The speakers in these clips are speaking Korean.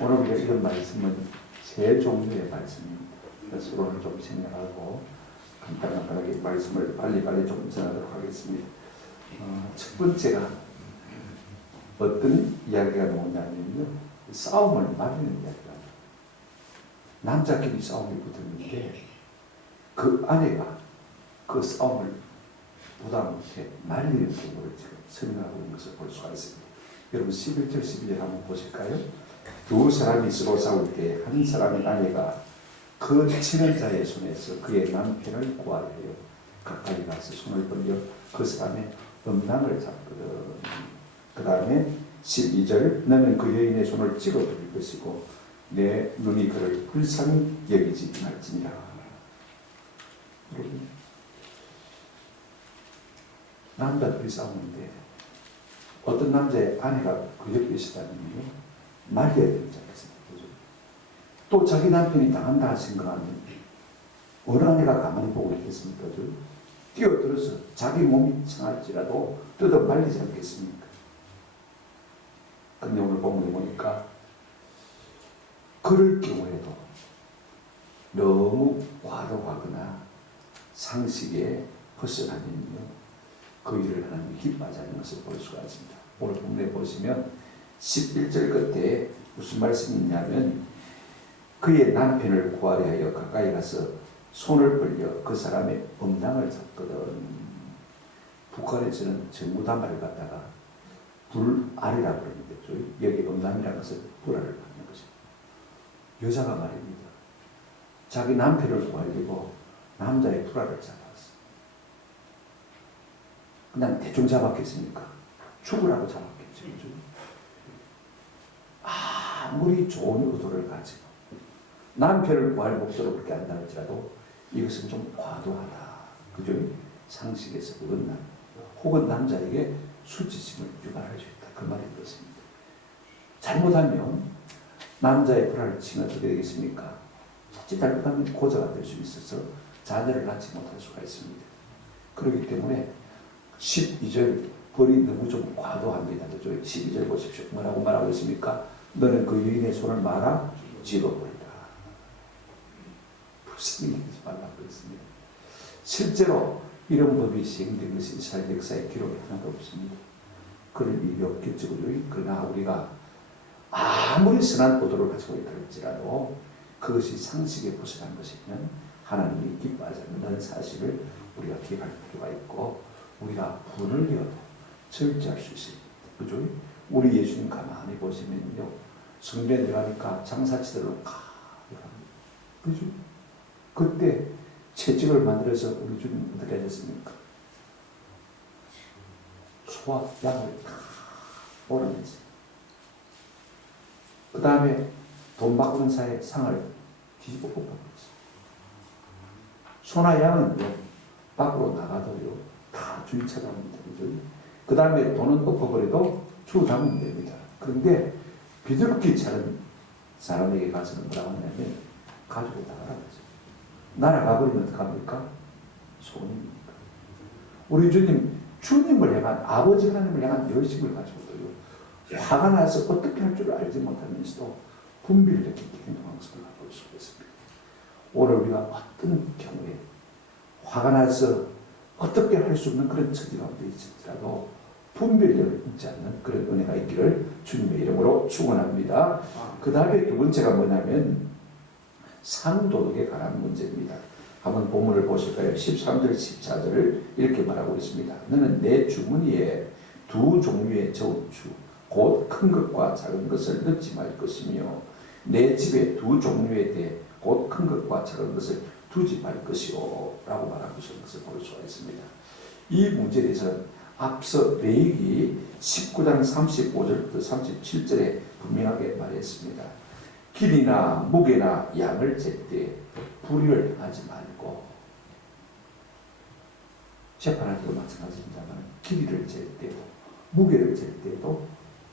오늘 우리가 이런 말씀은 세 종류의 말씀입니다. 서로를 좀 생략하고 간단하게 말씀을 빨리빨리 좀 전하도록 하겠습니다. 첫 번째가 어떤 이야기가 나오냐면요, 싸움을 말리는 이야기가 나와요. 남자끼리 싸움이 붙었는데 그 아내가 그 싸움을 부담 못해 말리는 경우를 지금 설명하고 있는 것을 볼 수가 있습니다. 여러분 11절 12절 한번 보실까요? 두 사람이 서로 싸울 때 한 사람의 아내가 그 치는 자의 손에서 그의 남편을 구하려 해요. 가까이 가서 손을 벌려 그 사람의 음낭을 잡거든. 그 다음에 12절 너는 그 여인의 손을 찍어버릴 것이고 내 눈이 그를 불쌍히 여기지 말지니라. 남자들이 싸우는데 어떤 남자의 아내가 그 옆에 있었다면요, 말려야 되지 않겠습니까? 또 자기 남편이 당한다 생각하면 어느 아내가 가만히 보고 있겠습니까? 뛰어들어서 자기 몸이 상할지라도 뜯어 말리지 않겠습니까? 근데 오늘 본문에 보니까 그럴 경우에도 너무 과도하거나 상식에 벗어나면요, 그 일을 하나님이 기뻐하지 않는 것을 볼 수가 있습니다. 오늘 본문에 보시면 11절 끝에 무슨 말씀이 있냐면 그의 남편을 구하려 하여 가까이 가서 손을 벌려 그 사람의 음낭을 잡거든. 북한에서는 정무담화를 갖다가 불알이라고 그러는데 여기 음낭이라는 것은 불알을 받는 것입니다. 여자가 말입니다. 자기 남편을 구하려고 남자의 불알을 잡았어. 그냥 대충 잡았겠습니까? 죽으라고 잡았겠죠. 아무리 좋은 의도를 가지고 남편을 구할 목적으로 그렇게 한다 할지라도 이것은 좀 과도하다. 그죠? 상식에서 어긋나 혹은 남자에게 수치심을 유발할 수 있다. 그 말인 것입니다. 잘못하면 남자의 불알을 치면 어떻게 되겠습니까? 자칫 잘못하면 고자가 될 수 있어서 자녀를 낳지 못할 수가 있습니다. 그렇기 때문에 12절 벌이 너무 좀 과도합니다. 12절 보십시오. 뭐라고 말하고 있습니까? 너는 그 여인의 손을 말아 찍어버리라. 불쌍히 여기지 말라고 했습니다. 실제로 이런 법이 시행된 것이 이스라엘 역사에 기록이 하나도 없습니다. 그럴 일이 없겠죠. 그러나 우리가 아무리 선한 의도를 가지고 있다 할지라도 그것이 상식에 벗어난 것이면 하나님이 기뻐하지 않는다는 사실을 우리가 기억할 필요가 있고, 우리가 분을 이어도 절제할 수 있습니다. 그죠? 우리 예수님 가만히 보시면요, 성전에 들어가니까 장사치들로 가득합니다. 그죠? 그때 채찍을 만들어서 우리 주님 어떻게 하셨습니까? 소와 양을 다 몰아냈어요. 그 다음에 돈 바꾸는 사이에 상을 뒤집어 엎어버렸어요. 소나 양은요, 밖으로 나가도요, 다 주인 찾아옵니다. 그 다음에 돈은 엎어버려도 주 담으면 됩니다. 그런데 비둘기 차는 사람에게 가서는 뭐라고 하냐면 가지고 나가라고 했어요. 날아가버리면 어떡합니까? 손입니까? 우리 주님을 향한, 아버지 하나님을 향한 열심을 가지고도요, 화가 나서 어떻게 할 줄 알지 못하면서도 분비를 느끼게 행동하는 것을 볼 수가 있습니다. 오늘 우리가 어떤 경우에 화가 나서 어떻게 할 수 없는 그런 처지 가운데 있을지라도 분별력을 잊지 않는 그런 은혜가 있기를 주님의 이름으로 축원합니다. 그 다음에 두 번째가 뭐냐면 상도덕에 관한 문제입니다. 한번 본문을 보실까요? 13절 14절을 이렇게 말하고 있습니다. 너는 내 주머니에 두 종류의 저울추 곧 큰 것과 작은 것을 넣지 말 것이며 내 집에 두 종류의 대 곧 큰 것과 작은 것을 두지 말 것이오 라고 말하고 있는 것을 볼 수가 있습니다. 이 문제에 대해서는 앞서 레위기 19장 35절부터 37절에 분명하게 말했습니다. 길이나 무게나 양을 잴 때 불의를 하지 말고, 재판할 때도 마찬가지입니다만 길이를 잴 때도 무게를 잴 때도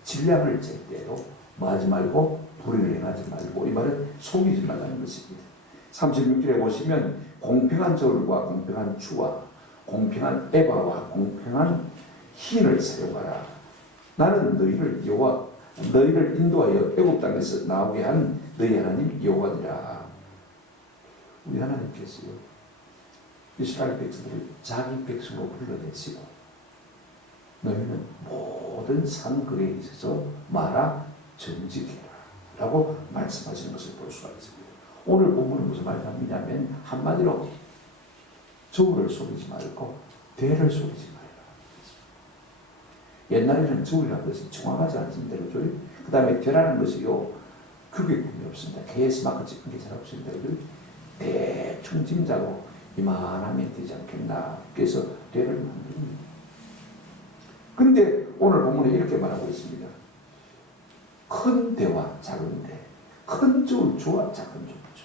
질량을 잴 때도 뭐 하지 말고 불의를 행하지 말고, 이 말은 속이지 말라는 것입니다. 36절에 보시면 공평한 저울과 공평한 추와 공평한 에바와 공평한 흰을 사용하라. 나는 너희를 여호와 너희를 인도하여 애굽 땅에서 나오게 한 너희 하나님 여호와니라. 우리 하나님께서요, 이스라엘 백성들을 자기 백성으로 불러내시고 너희는 모든 상거래에 있어서 마라 정직해라 라고 말씀하시는 것을 볼 수가 있습니다. 오늘 본문은 무슨 말을 합니다면 한마디로 저울을 속이지 말고 대를 속이지 말라. 옛날에는 저울이라는 것이 정확하지 않습니다. 그죠? 그 다음에 대라는 것이요, 규격품이 없습니다. 개에서 마크 찍은 게 잘 없습니다. 그죠? 대충 짐자고 이만하면 되지 않겠나. 그래서 대를 만듭니다. 그런데 오늘 본문에 이렇게 말하고 있습니다. 큰 대와 작은 대, 큰 저울 주와 작은 저울 주.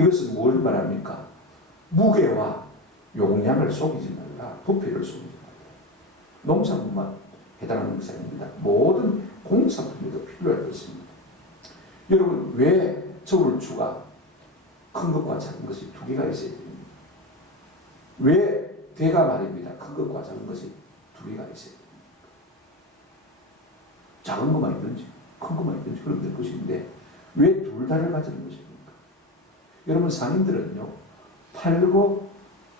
이것은 뭘 말합니까? 무게와 용량을 속이지 말라. 부피를 속이지 말라. 농산물만 해당하는 것이 아닙니다. 모든 공산품에도 필요할 것입니다. 여러분, 왜 저울추가 큰 것과 작은 것이 두 개가 있어야 됩니다? 왜 대가 말입니다. 큰 것과 작은 것이 두 개가 있어야 됩니다. 작은 것만 있든지 큰 것만 있든지 그러면 될 것인데 왜 둘 다를 가지는 것입니까? 여러분, 상인들은요, 팔고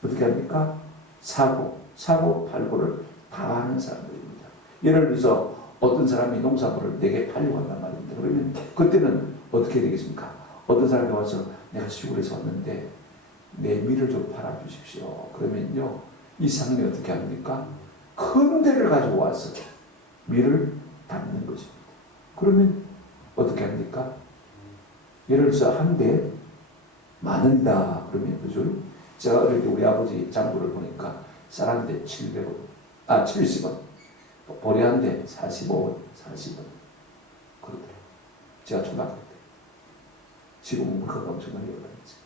어떻게 합니까? 사고 팔고를 다 하는 사람들입니다. 예를 들어서 어떤 사람이 농사물을 내게 팔려고 한단 말입니다. 그러면 그때는 어떻게 되겠습니까? 어떤 사람이 와서 내가 시골에서 왔는데 내 밀을 좀 팔아주십시오. 그러면요, 이 상인이 어떻게 합니까? 큰 대를 가지고 와서 밀을 담는 것입니다. 그러면 어떻게 합니까? 예를 들어서 한 대 10,000원이다. 그러면 그죠? 제가 어릴 때 우리 아버지 장부를 보니까 쌀 한 대 70원, 보리 한 대 45원, 40원 그러더라고요. 제가 초등학교 때. 지금은 물가가 엄청나게 올랐지.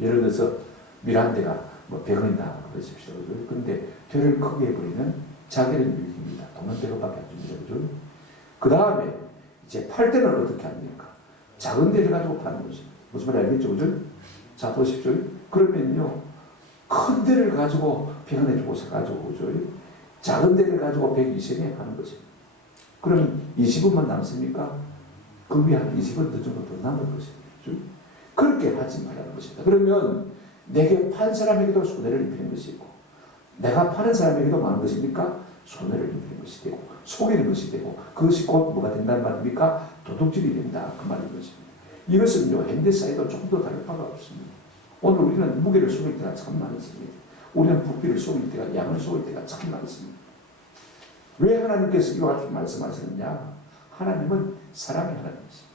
예를 들어서 밀 한 대가 뭐 100원이다 그러십시오. 그죠? 근데 되를 크게 해버리면 자기는 밀입니다. 돈은 100원밖에 안 줍니다. 그죠? 그 다음에 이제 팔 때는 어떻게 합니까? 작은 대를 가지고 파는 것입니다. 무슨 말인지 알겠죠? 그죠? 자, 보십시오. 그러면요, 큰 대를 가지고 100원에 주고 사가지고, 그죠? 작은 대를 가지고 120원에 파는 것입니다. 그러면 20원만 남습니까? 그 위에 한 20원 더 정도 더 남을 것입니다. 그죠? 그렇게 하지 말라는 것입니다. 그러면 내게 판 사람에게도 손해를 입히는 것이고, 내가 파는 사람에게도 많은 것입니까? 손해를 입히는 것이 되고, 속이는 것이 되고, 그것이 곧 뭐가 된다는 말입니까? 도둑질이 된다. 그 말인 것입니다. 이것은요, 현대사회도 조금 더 다를 바가 없습니다. 오늘 우리는 무게를 속일 때가 참 많습니다. 우리는 부피를 속일 때가, 양을 속일 때가 참 많습니다. 왜 하나님께서 이와 같은 말씀하셨느냐? 하나님은 사랑의 하나님이십니다.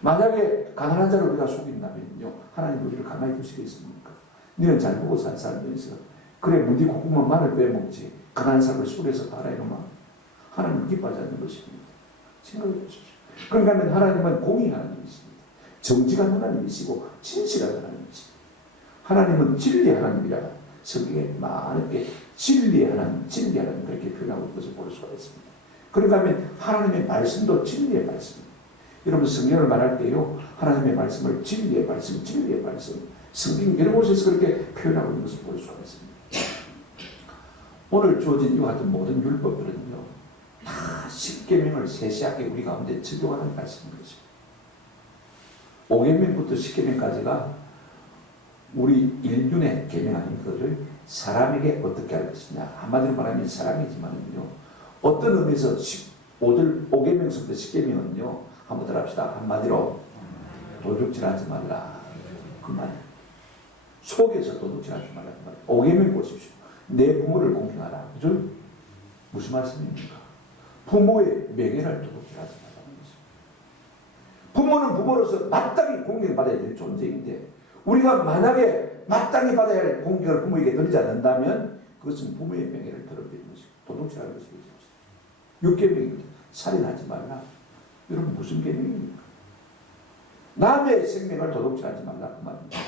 만약에 가난한 자를 우리가 속인다면요, 하나님 우리를 가만히 두시겠습니까? 너는 잘 보고 산 사람들에서 그래, 무디 고구마 마늘 빼먹지 가난한 사람을 속여서 봐라 이놈아. 하나님 기뻐하지 않는 것입니다. 생각해 보십시오. 그러니까 하나님은 공의 하나님이십니다. 정직한 하나님이시고 진실한 하나님이십니다. 하나님은 진리 하나님이라 성경에 많게 진리의 하나님 그렇게 표현하고 있는 것을 볼 수가 있습니다. 그런가 하면 하나님의 말씀도 진리의 말씀입니다. 여러분, 성경을 말할 때요, 하나님의 말씀을 진리의 말씀 성경 여러 곳에서 그렇게 표현하고 있는 것을 볼 수가 있습니다. 오늘 주어진 이와 같은 모든 율법들은요, 다 십계명을 세세하게 우리 가운데 적용하는 말씀인 것입니다. 5계명부터 10계명까지가 우리 인륜의 계명 아닙니까? 사람에게 어떻게 할 것이냐. 한마디로 말하면 사랑이지만요, 어떤 의미에서 5계명서부터 10계명은요, 한번 더 합시다. 한마디로 도둑질하지 말라. 그 말이에요. 속에서 도둑질하지 말라. 그 말이에요. 5계명 보십시오. 내 부모를 공경하라. 그죠? 무슨 말씀입니까? 부모의 명예를 도둑질하지 말라는 것입니다. 부모는 부모로서 마땅히 공경받아야 될 존재인데, 우리가 만약에 마땅히 받아야 할 공경을 부모에게 드리지 않는다면 그것은 부모의 명예를 더럽히는 것이고 도둑질하는 것이겠죠. 6계명입니다. 살인하지 말라. 여러분, 무슨 계명입니까? 남의 생명을 도둑질하지 말라 그 말입니다.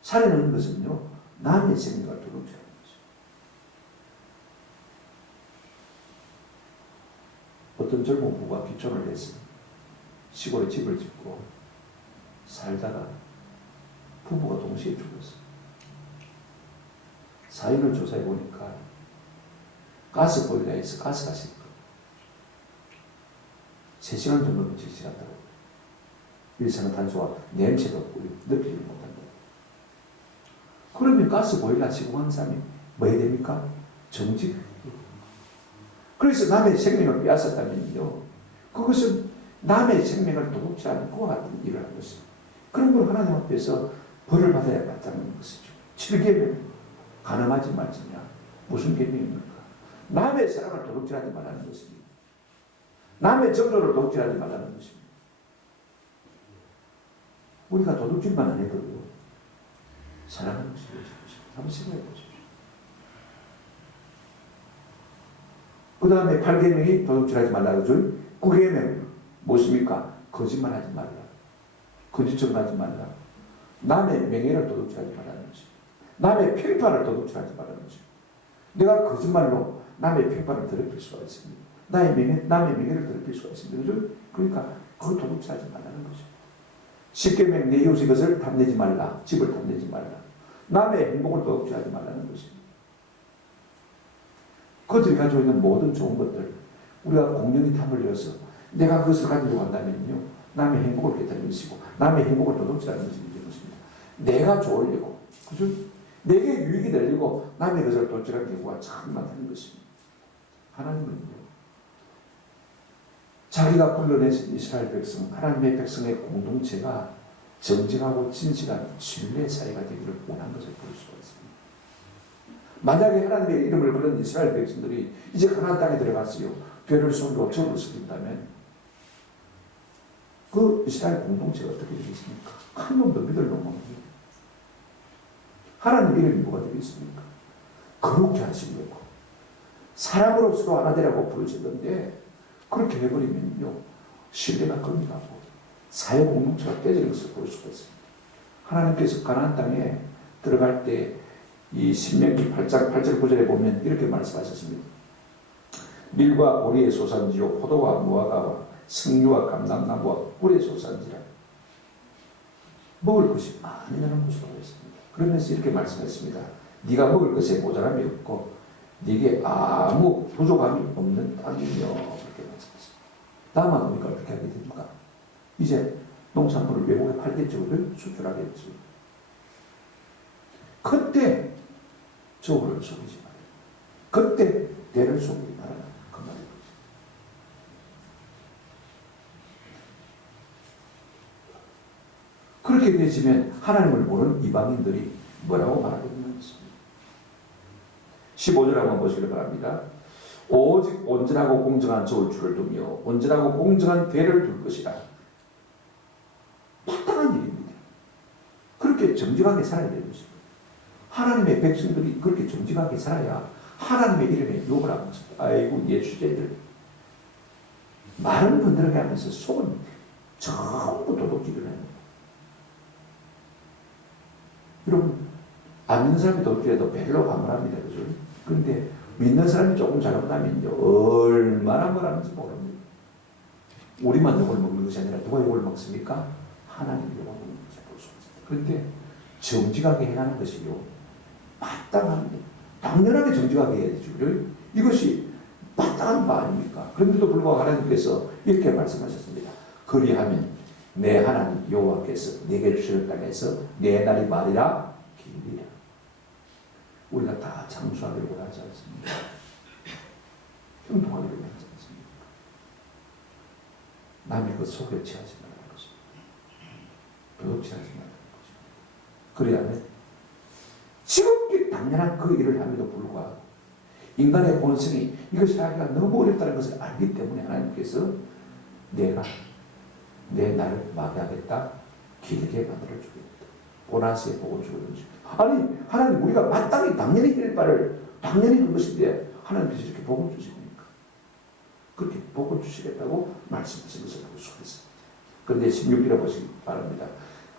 살인하는 것은요, 남의 생명을 도둑질하는 것이죠. 어떤 젊은 부부가 귀촌을 해서 시골에 집을 짓고 살다가 부부가 동시에 죽었어요. 사인을 조사해 보니까 가스 보일러에서 가스가 식 3시간 정도 지나더라고요. 일산화탄소와 냄새도 없고 느끼지 못한다. 그러면 가스 보일러 시공하는 사람이 뭐 해야 됩니까? 정직. 그래서 남의 생명을 빼앗았다면요, 그것은 남의 생명을 도둑질 하는 그와 같은 일을 한 것입니다. 그런 걸 하나님 앞에서 벌을 받아야 마땅한 것이죠. 7계명 간음하지 말지냐. 무슨 계명입니까? 남의 사랑을 도둑질하지 말라는 것입니다. 남의 정도를 도둑질하지 말라는 것입니다. 우리가 도둑질만 안 해도요, 사랑하는 것이 되어질 것입니다. 한번 생각해 보십시오. 그 다음에 8계명이 도둑질하지 말라고 줄 9계명 무엇입니까? 거짓말하지 말라. 거짓증을 하지 말라. 남의 명예를 도둑질하지 말라는 것입니다. 남의 평판을 도둑질하지 말라는 것입니다. 내가 거짓말로 남의 평판을 더럽힐 수가 있습니다. 남의 명예를 더럽힐 수가 있습니다. 그러니까 그거 도둑질하지 말라는 것입니다. 10계명 내 이웃의 것을 탐내지 말라. 집을 탐내지 말라. 남의 행복을 도둑질하지 말라는 것입니다. 그들이 가지고 있는 모든 좋은 것들 우리가 공연히 탐을 내어서 내가 그것을 가지려고 한다면요, 남의 행복을 깨뜨리는 것이고 남의 행복을 도둑질하는 것입니다. 내가 좋으려고, 그죠? 내게 유익이 되려고 남의 것을 도둑질하는 경우가 참 많다는 것입니다. 하나님은요, 자기가 불러내신 이스라엘 백성, 하나님의 백성의 공동체가 정직하고 진실한 신뢰 사회가 되기를 원한 것을 볼 수가 있습니다. 만약에 하나님의 이름을 부른 이스라엘 백성들이 이제 가나안 땅에 들어갔어요. 죄를 숨기고 적을 숨긴다면 그 이스라엘 공동체가 어떻게 되겠습니까? 한 놈도 믿을 놈 없는 하나님 이름이 뭐가 되겠습니까? 거룩히 하시려고 사람으로서도 하나 되라고 부르셨는데 그렇게 해버리면요, 신뢰가 끊기고 사회 공동체가 깨지는 것을 볼 수가 있습니다. 하나님께서 가나안 땅에 들어갈 때 이 신명기 8장 8절 9절에 보면 이렇게 말씀하셨습니다. 밀과 보리의 소산지요 포도와 무화과와 석류와 감람나무와 꿀의 소산지라. 먹을 것이 많이 나는 곳이라고 했습니다. 그러면서 이렇게 말씀했습니다. 네가 먹을 것에 모자람이 없고 네게 아무 부족함이 없는 땅이며, 그렇게 말씀했습니다. 다만 우리가 어떻게 하게 됩니까? 이제 농산물을 외국에 팔겠죠. 수출하겠죠. 그때 저울을 속이지 말아요. 그때 대를 속이지 말아라. 그 말이죠. 그렇게 되시면 하나님을 모르는 이방인들이 뭐라고 말하게 되는 것입니다. 15절 한번 보시길 바랍니다. 오직 온전하고 공정한 저울줄을 두며 온전하고 공정한 대를 둘 것이라. 마땅한 일입니다. 그렇게 정직하게 살아야 되는 것입니다. 하나님의 백성들이 그렇게 정직하게 살아야 하나님의 이름에 욕을 하면서 아이고 예수제들 말은 번들하게 하면서 속은 전부 도둑질을 해요. 여러분, 안 믿는 사람이 도둑질해도 별로 감사합니다. 그죠? 그런데 믿는 사람이 조금 잘못하면요, 얼마나 뭐라는지 모릅니다. 우리만 욕을 먹는 것이 아니라 누가 욕을 먹습니까? 하나님이 욕을 먹는 것을 볼 수 있습니다. 그런데 정직하게 행하는 것이요, 마땅합니다. 당연하게 정직하게 해야 되죠. 이것이 마땅한 바 아닙니까? 그런데도 불구하고 하나님께서 이렇게 말씀하셨습니다. 그리하면 내 하나님 여호와께서 내게 주시는 땅에서 내 날이 말이라 길리라. 우리가 다 장수하기를 원하지 않습니다. 형통하기를 원하지 않습니다. 남의 것 속에 취하지 말라는 것입니다. 도둑질하지 말라는 것입니다. 그리하면 지극히 당연한 그 일을 함에도 불구하고 인간의 본성이 이것이 하기가 너무 어렵다는 것을 알기 때문에 하나님께서 내가 내 날을 마비하겠다, 길게 만들어주겠다, 보너스의 복을 주겠다. 아니 하나님, 우리가 마땅히 당연히 될 바를 당연히 한 것인데 하나님께서 이렇게 복을 주십니까? 그렇게 복을 주시겠다고 말씀하신 것을 볼 수가 있습니다. 그런데 16절에 보시기 바랍니다.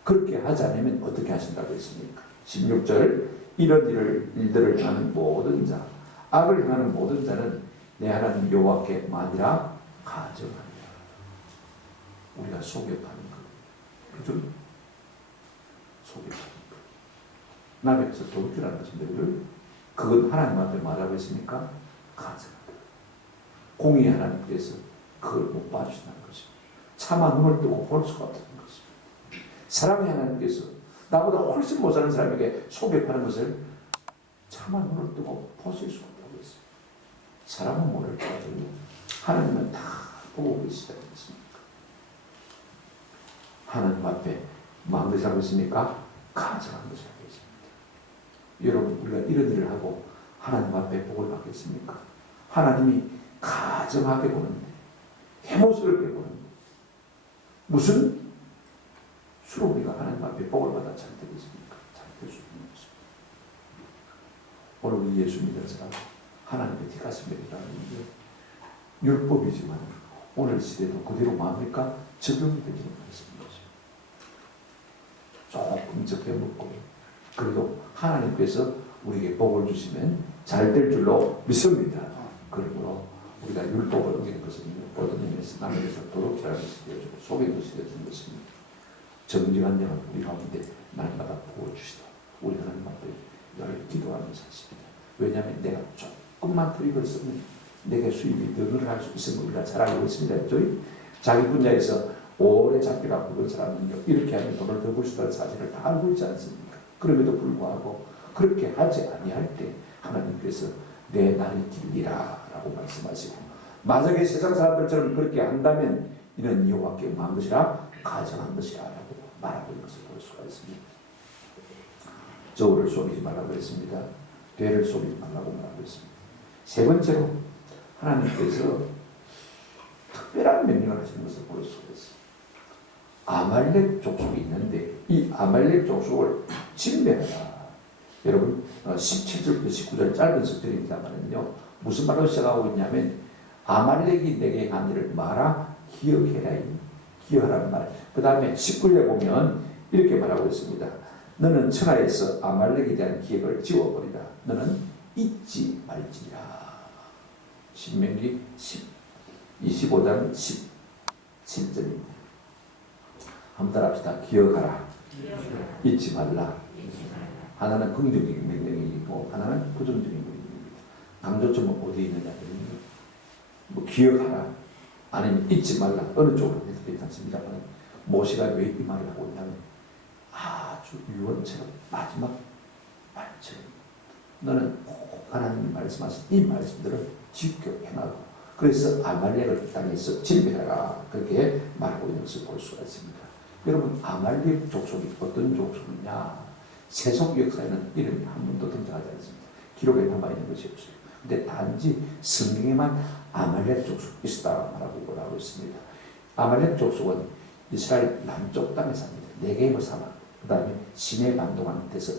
그렇게 하지 않으면 어떻게 하신다고 했습니까? 16절, 이런 일들을 하는 모든 자, 악을 행하는 모든 자는 내 하나님 여호와께 만이라 가정하리라. 우리가 속여파는 것, 그죠? 속여파는 것. 남에서 도둑질하는 것인데 그건 하나님 앞에 말하고 있습니까? 가증하다. 공의 하나님께서 그걸 못 봐주신다는 것입니다. 차마 눈을 뜨고 볼 수가 없다는 것입니다. 사랑의 하나님께서 나보다 훨씬 못 사는 사람에게 속에 파는 것을 차마 눈을 뜨고 보실 수가 없다고 했어요. 사람은 모를까요? 하나님은 다 보고 계시다는 것입니까? 하나님 앞에 마음 것이 하고 있습니까? 가증한 것이 하고 있습니다. 여러분, 우리가 이런 일을 하고 하나님 앞에 복을 받겠습니까? 하나님이 가증하게 보는데, 해모스럽게 보는데, 무슨 수로 우리가 하나님 앞에 복을 받아 잘 되겠습니까? 잘 될 수 있는 것입니다. 오늘 우리 예수 믿는 사람, 하나님의 뒷가슴이라는 게 율법이지만 오늘 시대도 그대로 뭡니까? 적용이 되지는 않습니다. 조금 적혀먹고 그래도 하나님께서 우리에게 복을 주시면 잘 될 줄로 믿습니다. 그러므로 우리가 율법을 어기는 것은 모든 의미에서 남에게서 도덕질하는 것이 되어주고 속이는 것이 되어주는 것입니다. 정직한 영은 우리 가운데 날마다 복을 주시다. 우리 하나님 앞에 늘 기도하는 사실입니다. 왜냐하면 내가 조금만 트릭을 쓰면 내게 수입이 더 늘어날 수 있음을 우리가 잘 알고 있습니다. 자기 분야에서 오래 잡기가 부른 사람은요, 이렇게 하면 돈을 더 벌 수 있다는 사실을 다 알고 있지 않습니까? 그럼에도 불구하고 그렇게 하지 아니할 때 하나님께서 내 날이 길리라 라고 말씀하시고, 만약에 세상 사람들처럼 그렇게 한다면 이는 여호와께 망한 것이라 가증한 것이라 라고 말하고 있는 것을 볼 수가 있습니다. 저울을 속이지 말라고 했습니다. 되를 속이지 말라고 말하고 있습니다. 세 번째로 하나님께서 특별한 명령을 하시는 것을 볼 수가 있습니다. 아말렉 족속이 있는데 이 아말렉 족속을 진멸하라. 여러분 17절부터 19절 짧은 석절입니다만요, 무슨 말로 시작하고 있냐면 아말렉이 내게 한 일을 말아 기억해라. 기억하라는 말. 그 다음에 19절에 보면 이렇게 말하고 있습니다. 너는 천하에서 아말렉에 대한 기억을 지워버리라. 너는 잊지 말지라. 신명기 25장 17절입니다. 한번 따라합시다. 기억하라. 잊지 말라. 하나는 긍정적인 명령이고 하나는 부정적인 명령입니다. 강조점은 어디에 있느냐? 뭐 기억하라. 아니면 잊지 말라. 어느 쪽으로 해도 괜찮습니다만 모세가 왜 이 말을 하고 있냐면 아주 유언처럼 마지막 말처럼 너는 꼭 하나님이 말씀하신 이 말씀들을 지켜 행하고 그래서 아말렉을 땅에서 진멸하라. 그렇게 말하고 있는 것을 볼 수가 있습니다. 여러분 아말렉 족속이 어떤 족속이냐? 세속 역사에는 이름이 한 번도 등장하지 않습니다. 기록에 남아있는 것이 없어요. 근데 단지 성경에만 아말렉 족속이 있었다 말하고 있습니다. 아말렉 족속은 이스라엘 남쪽 땅에 삽니다. 네개의 사막, 그 다음에 시내 반도간 밑에서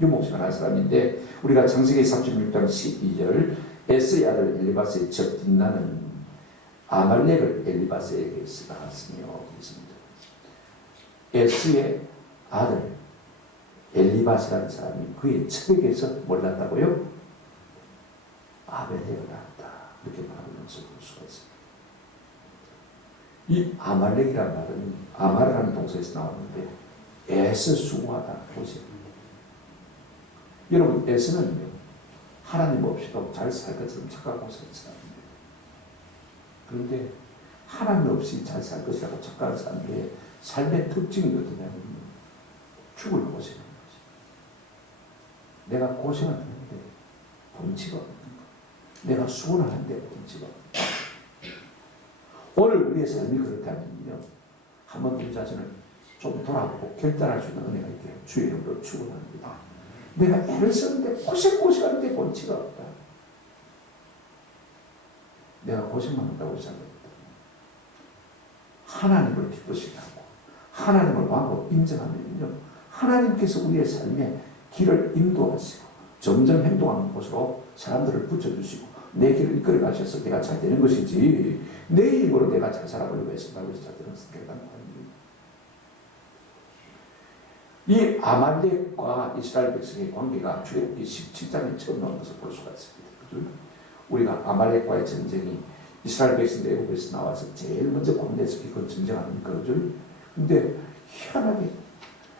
유목생활 한 사람인데, 우리가 창세기 36장 12절 에스의 아들 엘리바스의 적 딘나는 아말렉을 엘리바스에게서 낳았으며 그랬습니다. 에스의 아들 엘리바스라는 사람이 그의 첩에게서 뭘 낳았다고요? 아벨렉을 낳았다. 이렇게 말하고 있는 것을 볼 수가 있습니다. 이 아말렉이라는 말은 아말이라는 동사에서 나왔는데 에스 수고하다 보세요. 여러분 에스는 하나님 없이도 잘 살 것처럼 착각하고 사는 사람입니다. 그런데 하나님 없이 잘 살 것이라고 착각하는 사람들의 삶의 특징이 어떠냐면 죽을 고생하는 거지. 내가 고생을 하는데 본치가 없는 거. 내가 수고를 하는데 본치가 없는 거. 오늘 우리의 삶이 그렇다면요, 한번 우리 자신을 좀 돌아보고 결단할 수 있는 은혜가 있게 주의 이름으로 축원합니다. 내가 애를 썼는데 고생하는데 본치가 없다. 내가 고생만 한다고 생각했다. 하나님을 기쁘시게 하고 하나님을 왕으로 인정하면요, 하나님께서 우리의 삶에 길을 인도하시고 점점 행동하는 곳으로 사람들을 붙여주시고 내 길을 이끌어 가셔서 내가 잘 되는 것이지 내 힘으로 내가 잘 살아보려고 해서 잘 되는 것은 대단한 거입니다. 이 아말렉과 이스라엘 백성의 관계가 출애굽기 17장에 처음 나온 것을 볼 수가 있습니다. 그죠? 우리가 아말렉과의 전쟁이 이스라엘 백성들 애굽에서 나와서 제일 먼저 권대에서 그건 전쟁 아닙니까? 그죠? 근데 희한하게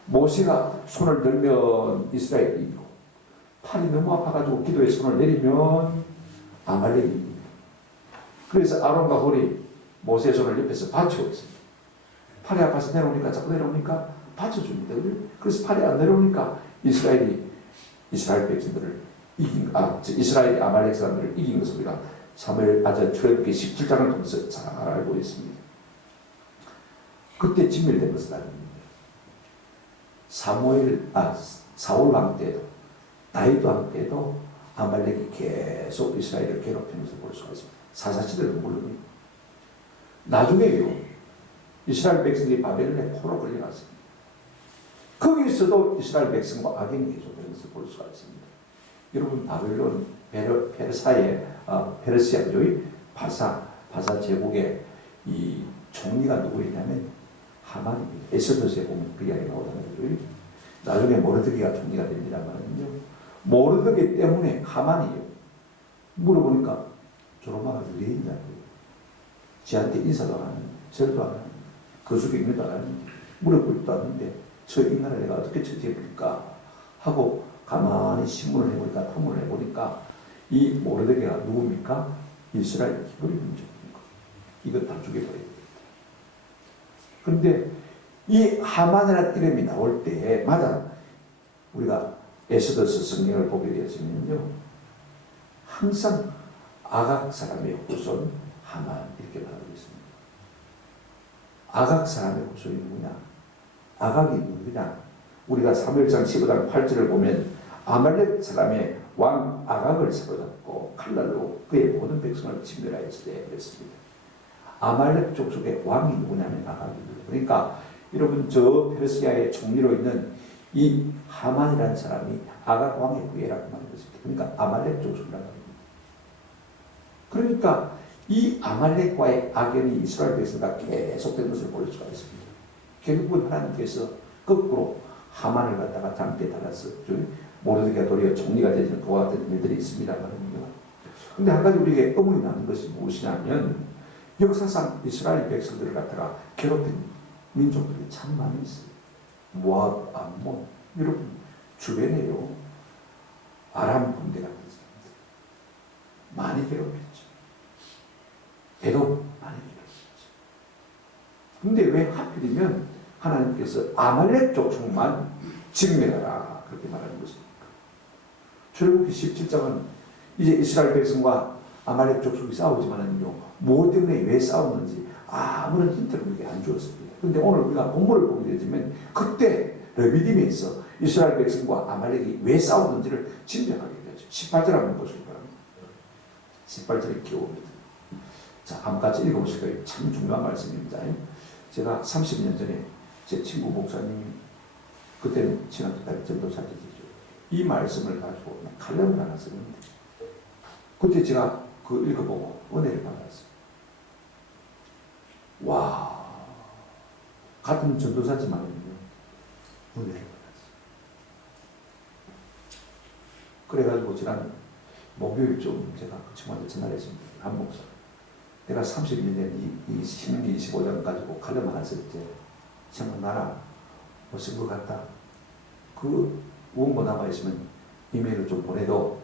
모세가 손을 들면 이스라엘이 이기고 팔이 너무 아파가지고 기도에 손을 내리면 아말렉입니다. 그래서 아론과 홀이 모세의 손을 옆에서 받쳐왔습니다. 팔이 아파서 내려오니까 자꾸 내려오니까 받쳐줍니다. 그래서 팔이 안 내려오니까 이스라엘 백성들을 이스라엘이 아말렉 사람들을 이긴 것을 우리가 출애굽기 17장을 통해서 잘 알고 있습니다. 그때 진멸된 것은 아닙니다. 사울 왕 때도 다윗 왕 때도 아말렉이 계속 이스라엘을 괴롭히는 것을 볼 수가 있습니다. 사사시대도 물론이고 나중에요 이스라엘 백성이 바벨론에 포로 끌려갔습니다. 거기서도 이스라엘 백성과 악행이 계속되는 것을 볼 수가 있습니다. 여러분 바벨론 페르시아의 바사 제국의 이 총리가 누구였냐면 하만입니다. 에스더스에 보면 그 이야기 나오잖아요. 나중에 모르드게가 총리가 됩니다만요. 모르드게 때문에 하만이요. 물어보니까 조로마가 왜 있냐고요. 지한테 인사도 안 하는데, 절도 안 하는데, 거수기 인도 안 하는데, 물어보지도 않는데, 저 인간을 내가 어떻게 처치해볼까 하고 가만히 신문을 해보니까, 탐문을 해보니까, 이 모르드게가 누굽니까? 이스라엘 히브리 민족입니다. 이거 다 죽여버립니다. 그런데 이 하만이라는 이름이 나올 때, 맞아. 우리가 에스더스 성경을 보게 되었으면요. 항상 아각 사람의 후손 하만 이렇게 말하고 있습니다. 아각 사람의 후손이 누구냐? 아각이 누구냐? 우리가 사무엘상 15장 8절을 보면 아말렉 사람의 왕 아각을 사로잡고 칼날로 그의 모든 백성을 진멸하였을 때 그랬습니다. 아말렉 족속의 왕이 누구냐면 아각입니다. 그러니까 여러분 저 페르시아의 총리로 있는 이 하만이라는 사람이 아각 왕의 후예라고 말하는 것입니다. 그러니까 아말렉 족속이라고 합니다. 그러니까 이 아말렉과의 악연이 이스라엘 백성과 계속된 것을 볼 수가 있습니다. 결국은 하나님께서 거꾸로 하만을 갖다가 장대에 달아서 모르드게가 도리어 총리가 되는 그와 같은 일들이 있습니다만요. 그런데 한 가지 우리에게 의문이 나는 것이 무엇이냐면 역사상 이스라엘 백성들을 갖다가 괴롭힌 민족들이 참 많이 있어요. 모압, 암몬, 여러분 주변에요 아람 군대가 있습니다. 많이 괴롭혔죠. 에돔 많이 괴롭혔죠. 근데 왜 하필이면 하나님께서 아말렉 족속만 직면하라 그렇게 말하는 것입니까? 출애굽기 17장은 이제 이스라엘 백성과 아말렉 족속이 싸우지만은요 뭐 때문에 왜 싸웠는지 아무런 힌트를 우리에게 안 주었습니다. 그런데 오늘 우리가 본문을 보게 되지만 그때 레위딤에서 이스라엘 백성과 아말렉이 왜 싸웠는지를 짐작하게 되죠. 18절 한번 보시기 바랍니다. 18절이 기호입니다. 자, 한번 같이 읽어보실까요? 참 중요한 말씀입니다. 제가 30년 전에 제 친구 목사님이 그때는 친학교 전도사님이죠. 이 말씀을 가지고 칼럼을 하나 썼는데 그때 제가 그 읽어보고 은혜를 받았어요. 와, 같은 전도사지만은요 은혜를 받았어요. 그래가지고 지난 목요일 좀 제가 그 친구한테 전화를 했습니다. 한 목사. 내가 32년 이 신기 25장 가지고 칼럼 하나 쓸 때 정말 나라 못 쓴 것 같다. 그 원고 남아있으면 이메일을 좀 보내도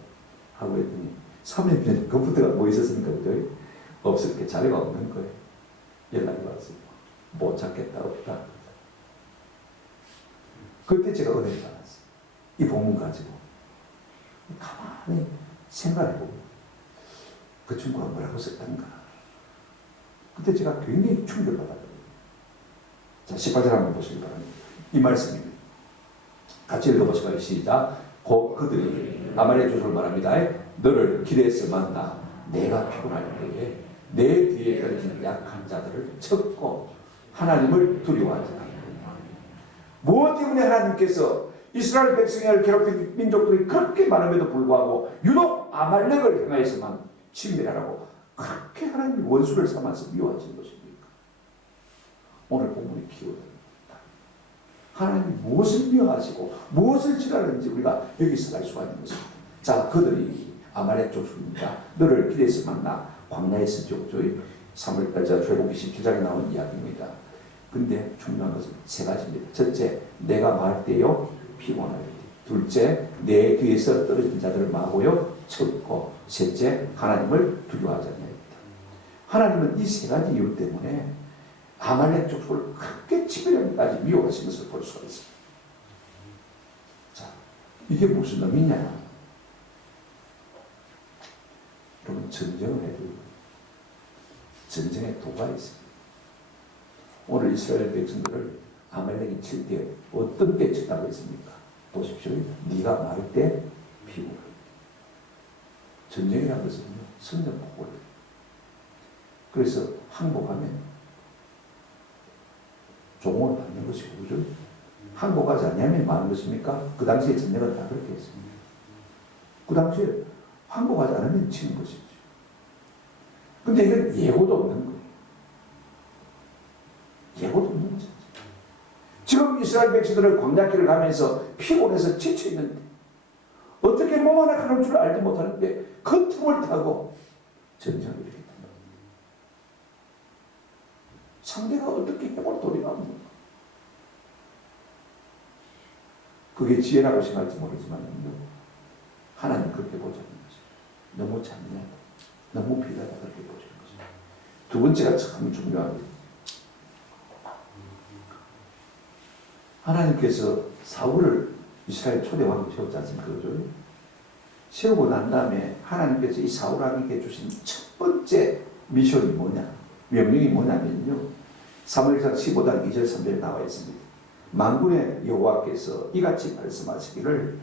하고 했더니 3년 전에 컴퓨터가 뭐 있었습니까? 그죠? 없을 게 자료가 없는 거예요. 연락이 왔어요. 못 찾겠다, 없다. 그때 제가 은혜를 받았어요. 이 본문 가지고. 가만히 생각해보고 그 친구가 뭐라고 썼던가. 그때 제가 굉장히 충격받았거든요. 자, 18절 한번 보시기 바랍니다. 이 말씀입니다. 같이 읽어보시면 시작. 곧 그들이 아말렉 족속을 말합니다. 너를 길에서 만나 내가 피곤할 때에 내 뒤에 떨어진 약한 자들을 쳤고 하나님을 두려워하지 않는다. 무엇 때문에 하나님께서 이스라엘 백성을 괴롭힌 민족들이 그렇게 많음에도 불구하고 유독 아말렉을 향하여서만 침멸하라고 그렇게 하나님이 원수를 삼아서 미워하신 것입니까? 오늘 본문이 키워드입니다. 하나님이 무엇을 미워하시고 무엇을 싫어하는지 우리가 여기서 알 수가 있는 것입니다. 자, 그들이 아말렉 족속입니다. 너를 길에서 만나 광야에서 족조의 출애굽기 17장에 나온 이야기입니다. 근데 중요한 것은 세 가지입니다. 첫째, 내가 말할 때요 피곤할 때. 둘째, 내 뒤에서 떨어진 자들을 마고요 쳤고, 셋째, 하나님을 두려워하지 않냐입니다. 하나님은 이 세 가지 이유 때문에 아말렉 족속을 그렇게 지배령까지 미워하신 것을 볼 수가 있습니다. 자, 이게 무슨 의미냐? 여러분, 전쟁을 해도 전쟁에 도가 있습니다. 오늘 이스라엘 백성들을 아말렉이 칠 때 어떤 때 쳤다고 했습니까? 보십시오. 네가 마를 때 피고를. 전쟁이라는 것은요, 선전포고를. 그래서 항복하면 종을 받는 것이고, 그죠? 항복하지 않으면 많은 것입니까? 그 당시에 전쟁은 다 그렇게 했습니다. 그 당시에 항복하지 않으면 치는 것이죠. 근데 이건 예고도 없는 거예요. 예고도 없는 거죠. 지금 이스라엘 백성들은 광야길을 가면서 피곤해서 지쳐있는데 어떻게 몸 하나 가는 줄 알지 못하는데 그 틈을 타고 전쟁을 일으켰단 말이에요. 상대가 어떻게 해볼 도리가 없는 거예요. 그게 지혜라고 생각할지 모르지만 하나님 그렇게 보자는 것이에요. 너무 잔인하다, 너무 비하다 그렇게 보시는 것이에요. 두 번째가 참 중요합니다. 하나님께서 사울을 이스라엘 초대 왕으로 세웠지 않습니까? 그죠? 세우고 난 다음에 하나님께서 이 사울 왕에게 주신 첫 번째 미션이 뭐냐? 명령이 뭐냐면요. 사무엘상 15장 2절 3절에 나와 있습니다. 만군의 여호와께서 이같이 말씀하시기를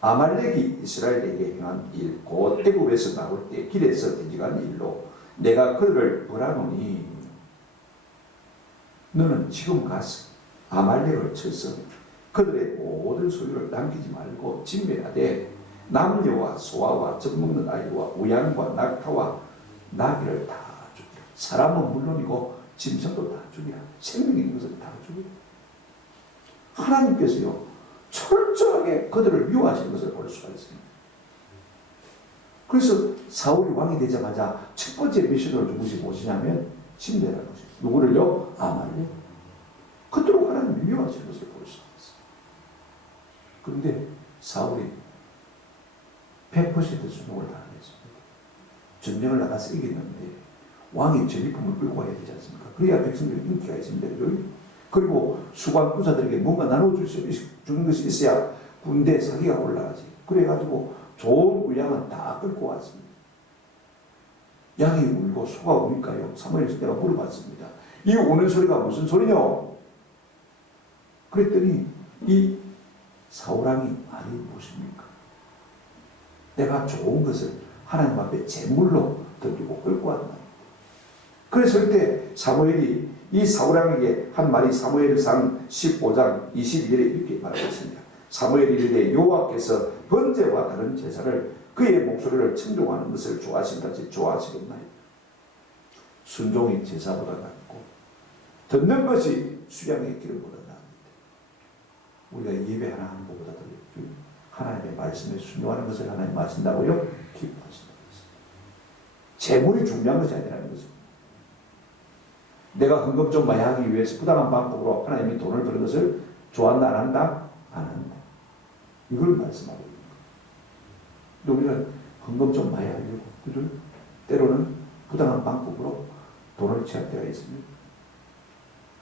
아말렉이 이스라엘에게 행한 일, 곧 애굽에서 나올 때 길에서 대적한 일로 내가 그들을 벌하노니 너는 지금 가서 아말렉을 쳐서 그들의 모든 소유를 남기지 말고 진멸하되 남녀와 소아와 젖먹는 아이와 우양과 낙타와 나귀를 다 죽이라. 사람은 물론이고 짐승도 다 죽이라. 생명 있는 것을 다 죽이라. 하나님께서요 철저하게 그들을 미워하시는 것을 볼 수가 있습니다. 그래서 사울이 왕이 되자마자 첫 번째 미션을 준 것이 무엇이냐면 진멸하는 것이에요. 누구를요? 아말렉. 그토록 하나님 미워하시는 것을 볼 수가 있어요. 그런데 사울이 100% 순종을 다하겠습니다. 전쟁을 나가서 이겼는데 왕이 전리품을 끌고 가야 되지 않습니까? 그래야 백성들이 인기가 있습니다. 그리고 수관부사들에게 뭔가 나눠주는 것이 있어야 군대 사기가 올라가지. 그래가지고 좋은 우양은 다 끌고 왔습니다. 양이 울고 소가 우니까요. 사무엘에서 내가 물어봤습니다. 이 우는 소리가 무슨 소리냐? 그랬더니 이 사울왕이 말이 무엇입니까? 내가 좋은 것을 하나님 앞에 제물로 던지고 끌고 왔다. 그랬을 때 사무엘이 이 사울왕에게 한 말이 사무엘상 15장 22절에 이렇게 말하고 있습니다. 사무엘이 이르되 여호와께서 번제와 다른 제사를 그의 목소리를 청종하는 것을 좋아하신다지 좋아하시겠나요? 순종이 제사보다 낫고 듣는 것이 수양의 기름보다 낫습니다. 우리가 예배 하나 하는 것보다도 하나님의 말씀에 순종하는 것을 하나님 마신다고요? 기뻐하신다고 했습니다. 재물이 중요한 것이 아니라는 것입니다. 내가 헌금 좀 많이 하기 위해서 부당한 방법으로 하나님이 돈을 버는 것을 좋아한다, 안 한다? 안 한다. 이걸 말씀하고 있는 거예요. 우리는 헌금 좀 많이 하려고, 그죠? 때로는 부당한 방법으로 돈을 취할 때가 있습니다.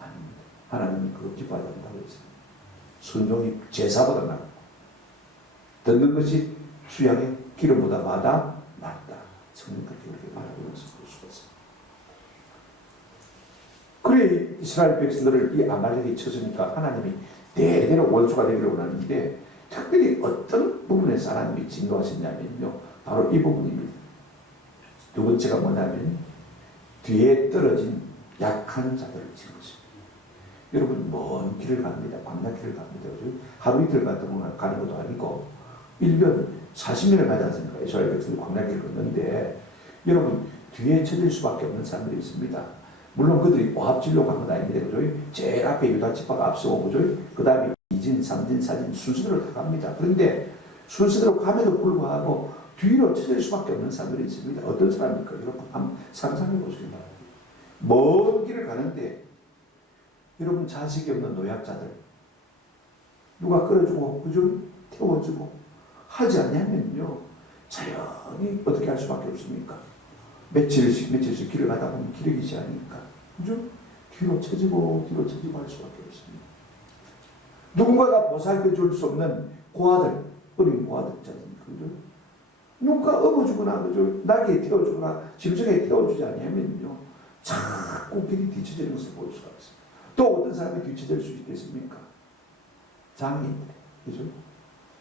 아닙니다. 하나님은 그거 기뻐하지 않는다고 했습니다. 순종이 제사보다 낫고 듣는 것이 수양의 기름보다 마다 낫다. 성경 그렇게 말하고 있는 것을 볼 수가 있습니다. 그래 이스라엘 백성들을 이 아말렉이 쳤으니까 하나님이 대대로 원수가 되기를 원하는데 특별히 어떤 부분에서 하나님이 진노하셨냐면요. 바로 이 부분입니다. 두 번째가 뭐냐면 뒤에 떨어진 약한 자들을 친 것입니다. 여러분 먼 길을 갑니다. 광야길을 갑니다. 하루 이틀 가는 것도 아니고 1년 40년을 가지 않습니까? 이스라엘 백성들이 광야길을 걷는데 여러분 뒤에 쳐질 수밖에 없는 사람들이 있습니다. 물론 그들이 오합질로 간 건 아닙니다. 그죠? 제일 앞에 유다 지파가 앞서고, 그죠? 그 다음에 2진, 3진, 4진 순서대로 다 갑니다. 그런데 순서대로 감에도 불구하고 뒤로 쳐질 수밖에 없는 사람들이 있습니다. 어떤 사람입니까? 여러분 한번 상상해 보시기 바랍니다. 먼 길을 가는데 여러분 자식이 없는 노약자들 누가 끌어주고, 그죠? 태워주고 하지 않냐면요 자연히 어떻게 할 수밖에 없습니까? 며칠씩 길을 가다 보면 기력이 지하니까 그죠? 뒤로 처지고 할 수밖에 없습니다. 누군가가 보살펴 줄 수 없는 고아들, 어린 고아들 있잖습니까? 그죠? 누가 업어주거나 그죠? 나귀에 태워주거나 짐승에 태워주지 않으면요 자꾸 길이 뒤처지는 것을 볼 수가 있습니다. 또 어떤 사람이 뒤처질 수 있겠습니까? 장애인들, 그죠?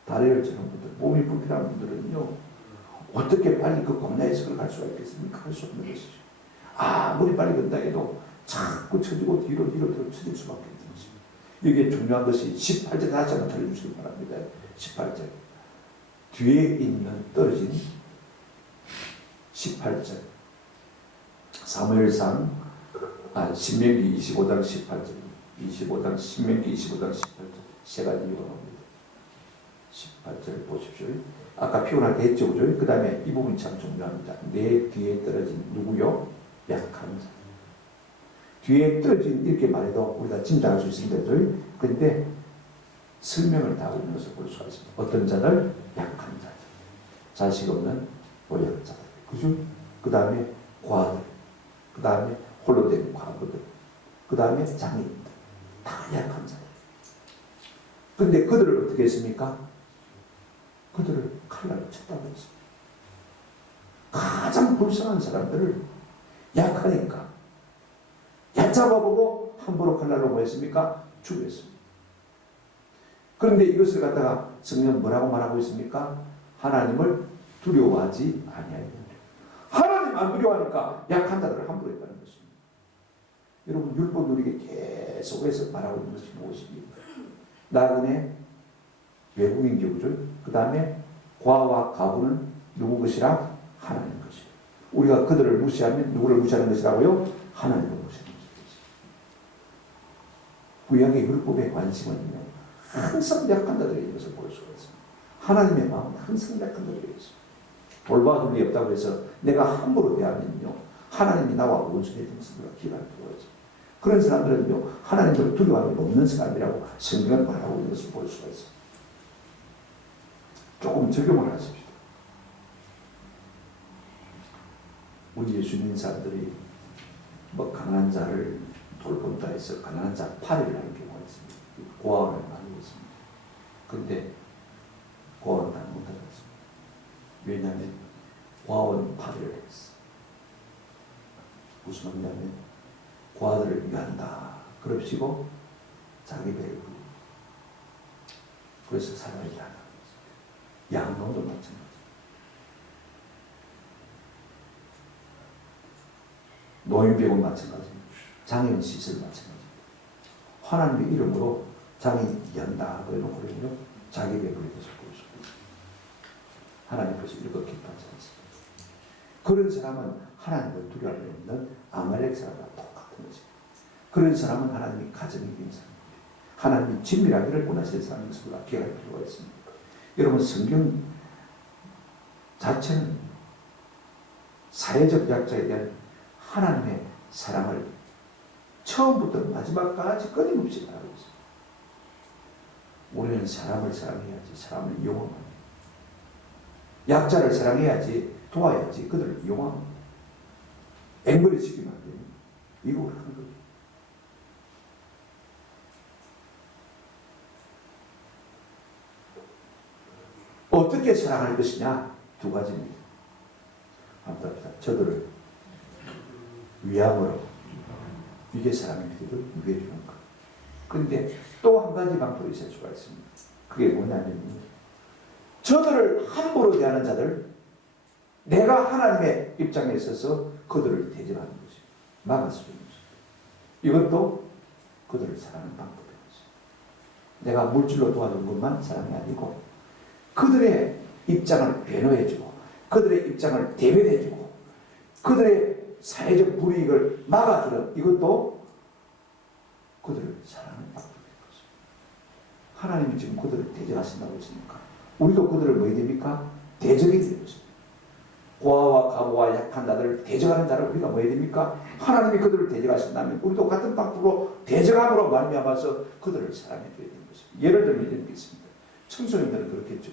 다리를 저는 분들, 몸이 불편한 분들은요 어떻게 빨리 그 광야에서 갈 수가 있겠습니까? 할 수 없는 것이죠. 아무리 빨리 건다 해도 자꾸 처지고 뒤로 처질 수밖에 없는 것입니다. 이게 중요한 것이 18절 다시 한번 들려주시기 바랍니다. 18절 뒤에 있는 떨어진 18절 사무엘상 신명기 25장 18절 신명기 25장 18절 세 가지 이유가 나옵니다. 18절 보십시오. 아까 피곤하게 했죠. 그죠? 그 다음에 이 부분이 참 중요합니다. 내 뒤에 떨어진 누구요? 약한 자. 뒤에 떨어진 이렇게 말해도 우리가 짐작할 수 있습니다. 그런데 설명을 다 하고 있는 것을 볼 수가 있습니다. 어떤 자들? 약한 자들. 자식 없는 노약자들. 그죠? 그 다음에 고아들. 그 다음에 홀로 된 과부들. 그 다음에 장애인들. 다 약한 자들. 그런데 그들을 어떻게 했습니까? 그들을 칼날로 쳤다고 했습니다. 가장 불쌍한 사람들을 약하니까 얕잡아보고 함부로 칼날로 뭐 했습니까? 죽였습니다. 그런데 이것을 갖다가 성경은 뭐라고 말하고 있습니까? 하나님을 두려워하지 아니하여. 하나님 안 두려워하니까 약한 자들을 함부로 했다는 것입니다. 여러분 율법이 우리에게 계속해서 말하고 있는 것이 무엇입니까? 나그네 외국인 교구죠. 그 다음에 고아와 가부는 누구 것이라? 하나님 것이에요. 우리가 그들을 무시하면 누구를 무시하는 것이라고요? 하나님을 무시하는 것이죠. 구약의 율법의 관심은요 항상 약한 자들이 있는 것을 볼 수가 있습니다. 하나님의 마음은 항상 약한 자들이 있습니다. 돌봐줄 리 없다고 해서 내가 함부로 대하면요 하나님이 나와 원수되는 것을 우리가 기억할 필요가 있습니다. 그런 사람들은요 하나님을 두려워하는 없는 사람이라고 성경은 말하고 있는 것을 볼 수가 있습니다. 조금 적용을 하십시오. 우리 예수 믿는 사람들이 뭐 가난한 자를 돌본다 해서 가난한 자 파리를 하는 경우가 있습니다. 고아원을 많이 했습니다. 그런데 고아원은 다 못하겠습니다. 왜냐하면 고아원 파리를 했어. 무슨 말이냐면 고아들을 위한다. 그럽시고 자기 배를 부리. 그래서 사람이 하나. 양놈도 마찬가지. 노인병은 마찬가지입니다. 장애인 시설 마찬가지입니다. 하나님의 이름으로 장애인 연다 그래놓고 그러면 자기 배부리 것을 볼 수 있습니다. 하나님 것을 이렇게 기뻐하지 않습니다. 그런 사람은 하나님을 두려워하지 없는 아말렉 사람과 똑같은 것입니다. 그런 사람은 하나님이 가정이 된 사람입니다. 하나님이 친밀하기를 원하시는 사람인 것을 우리가 기억할 필요가 있습니다. 여러분 성경 자체는 사회적 약자에 대한 하나님의 사랑을 처음부터 마지막까지 끊임없이 말하고 있습니다. 우리는 사람을 사랑해야지 사람을 이용합니다. 약자를 사랑해야지 도와야지 그들을 이용합니다. 앵벌이 시키면 안 됩니다. 이걸 하는 거죠. 어떻게 사랑할 것이냐? 두 가지입니다. 한번 합시다. 저들을 위함으로 이게 사랑의 필요를 위해 주는 것. 그런데 또 한 가지 방법이 있을 수가 있습니다. 그게 뭐냐면 저들을 함부로 대하는 자들 내가 하나님의 입장에 있어서 그들을 대접하는 것이 막아주는 것입니다. 이것도 그들을 사랑하는 방법인 것입니다. 내가 물질로 도와준 것만 사랑이 아니고 그들의 입장을 변호해주고 그들의 입장을 대변해주고 그들의 사회적 불이익을 막아주는 이것도 그들을 사랑하는 방법인 것입니다. 하나님이 지금 그들을 대적하신다고 했으니까 우리도 그들을 뭐 해야 됩니까? 대적이 되는 것입니다. 고아와 가부와 약한 자들을 대적하는 자를 우리가 뭐 해야 됩니까? 하나님이 그들을 대적하신다면 우리도 같은 방법으로 대적함으로 말미암아서 그들을 사랑해 줘야 되는 것입니다. 예를 들면 이런 게 있습니다. 청소년들은 그렇겠죠.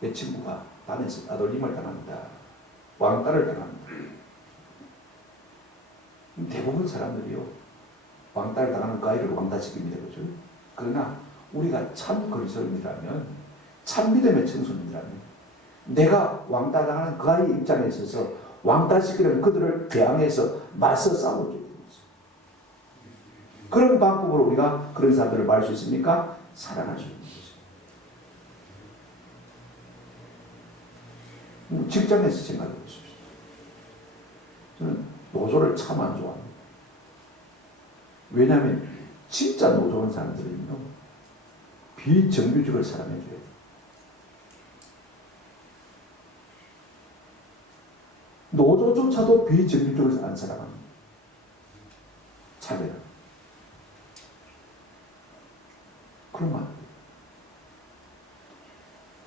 내 친구가 반에서 따돌림을 당합니다. 왕따를 당합니다. 대부분 사람들이요, 왕따를 당하는 그 아이를 왕따시킵니다. 그죠? 그러나 우리가 참 그리스도인이라면, 참 믿음의 청소년이라면, 내가 왕따 당하는 그 아이의 입장에 있어서 왕따시키려면 그들을 대항해서 맞서 싸워줘야 됩니다. 그런 방법으로 우리가 그런 사람들을 말할 수 있습니까? 사랑할 수 있는 거죠. 직장에서 생각해 보십시오. 저는 노조를 참 안 좋아합니다. 왜냐하면 진짜 노조한 사람들은요, 비정규직을 사랑해 줘야 돼요. 노조조차도 비정규직을 안 사랑합니다. 차별은. 그러면 안 돼요.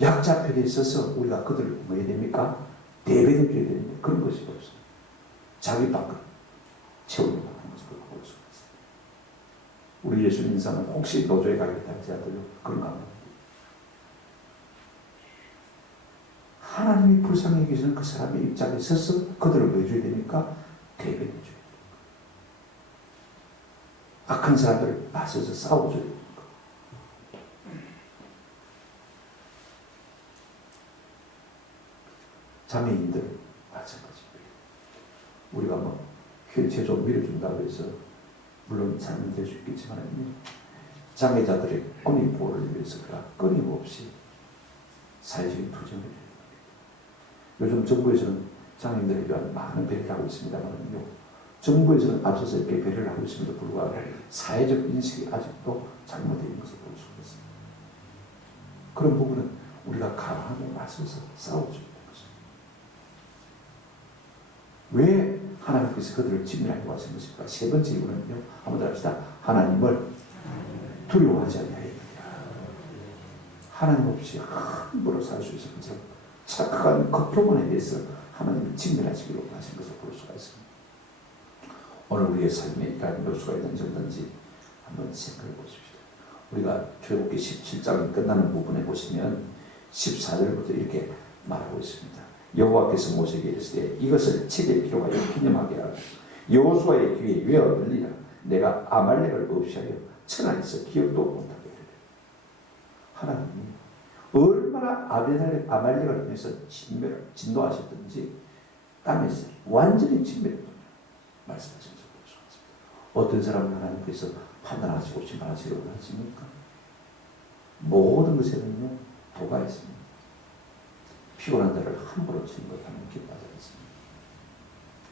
약자 편에 있어서 우리가 그들을 뭐 해야 됩니까? 대변해 줘야 됩니다. 그런 것이 없어요. 자기 밖을 채우려고 하는 것을 볼 수가 있어요. 우리 예수님 인상은 혹시 노조에 가겠다 하지 않아도 그런 거 안 합니다. 하나님이 불쌍히 계시는 그 사람의 입장에 서서 그들을 왜 줘야 됩니까? 대변해 줘야 됩니다. 악한 사람들을 맞서서 싸워줘야 됩니다. 장애인들 마찬가지입니다. 우리가 뭐 휠체어 좀 밀어준다고 해서 물론 삶이 될 수 있겠지만 장애자들의 권익 보호를 위해서 끊임없이 사회적인 투쟁을 해야 됩니다. 요즘 정부에서는 장애인들에 대한 많은 배려를 하고 있습니다만요, 정부에서는 앞서서 이렇게 배려를 하고 있음에도 불구하고 사회적 인식이 아직도 잘못되어 있는 것을 볼 수가 있습니다. 그런 부분은 우리가 강하게 맞서서 싸워줍니다. 왜 하나님께서 그들을 진멸하고 하신 것일까? 세 번째 이유는요, 한번 더 합시다. 하나님을 두려워하지 않냐입니다. 하나님 없이 함부로 살 수 있을 것처럼 착한 극표본에 대해서 하나님을 진멸하시기로 하신 것을 볼 수가 있습니다. 오늘 우리의 삶에 이러한 요소가 있는지 없는지 한번 생각해 보십시오. 우리가 출애굽기 17장 끝나는 부분에 보시면 14절부터 이렇게 말하고 있습니다. 여호와께서 모세에게 이르시되 이것을 칠일 필요가 기념하게 하라. 여호수아의 귀에 외어 들리라. 내가 아말렉을 없이 하여 천하에서 기억도 못하게 하리라. 하나님이 얼마나 아말렉을 통해서 진노하셨든지 땅에서 완전히 진멸했다 말씀하신 것을 볼 수가 있습니다. 어떤 사람은 하나님께서 판단하시고 심판하시려고 하십니까? 모든 것에는요 도가 있습니다. 피곤한 자를 함부로 치는 것 하나님 기뻐하지 않습니다.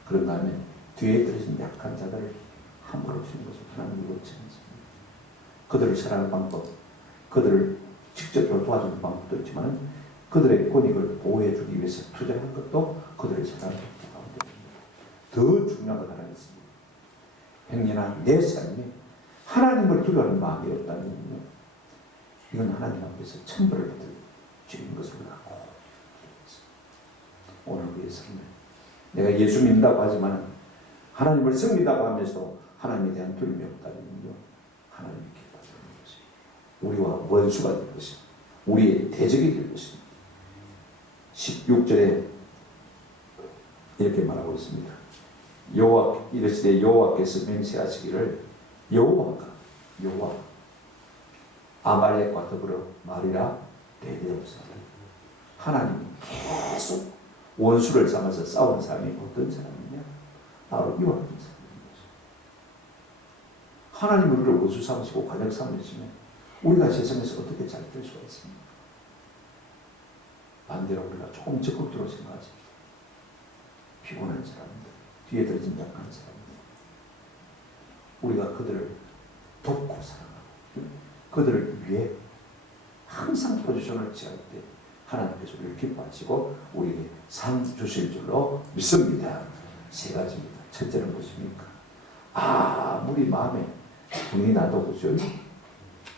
그런 다음에 뒤에 떨어진 약한 자들을 함부로 치는 것을 하나님 그렇지 않습니다. 그들을 사랑하는 방법, 그들을 직접적으로 도와주는 방법도 있지만 그들의 권익을 보호해 주기 위해서 투자하는 것도 그들의 사랑의 가운데입니다. 더 중요한 것 하나 있습니다. 행여나 내 삶에 하나님을 두려워하는 마음이 없다면요, 이건 하나님 앞에서 천벌을 받을 죄인 것을 갖고 오늘 그의 삶을 내가 예수 믿는다고 하지만 하나님을 섬긴다고 하면서 하나님에 대한 두려움이 없다면요, 하나님이 기뻐하지 않는 것이 우리와 원수가 될 것입니다. 우리의 대적이 될 것입니다. 16절에 이렇게 말하고 있습니다. 여호와 이르시되 여호와께서 맹세하시기를 여호와 아말렉과 더불어 말이라 대대없으나 하나님이 계속 원수를 삼아서 싸우는 사람이 어떤 사람이냐? 바로 이와 같은 사람입니다. 하나님이 우리를 원수 삼으시고 관역 삼으시면 우리가 세상에서 어떻게 잘 될 수가 있습니까? 반대로 우리가 조금 적극적으로 생각하십시오. 피곤한 사람들, 뒤에 들어진 약한 사람들, 우리가 그들을 돕고 사랑하고 그들을 위해 항상 포지션을 취할 때 하나님께서 우리를 기뻐하시고 우리에게 상 주실 줄로 믿습니다. 세 가지입니다. 첫째는 무엇입니까? 아무리 마음에 분이 나도 그죠?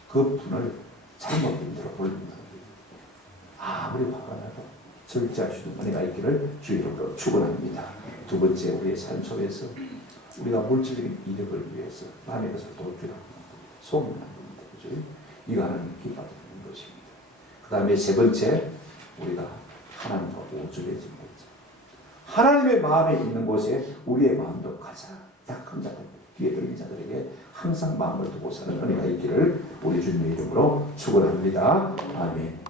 그 분을 잘못된 대로 돌립니다. 아무리 화가 나도 절제할 수 있는 은혜가 있기를 주 이름으로 축원합니다. 두 번째, 우리의 삶 속에서 우리가 물질적인 이득을 위해서 남의 것을 도둑질하고 소문을 합니다. 그죠? 이거 하나님 기뻐하는 것입니다. 그 다음에 세 번째, 우리가 하나님과 오죽해진 거죠. 하나님의 마음에 있는 곳에 우리의 마음도 가자. 약한 자들, 귀에 들린 자들에게 항상 마음을 두고 사는 은혜가 있기를 우리 주님의 이름으로 축원합니다. 아멘.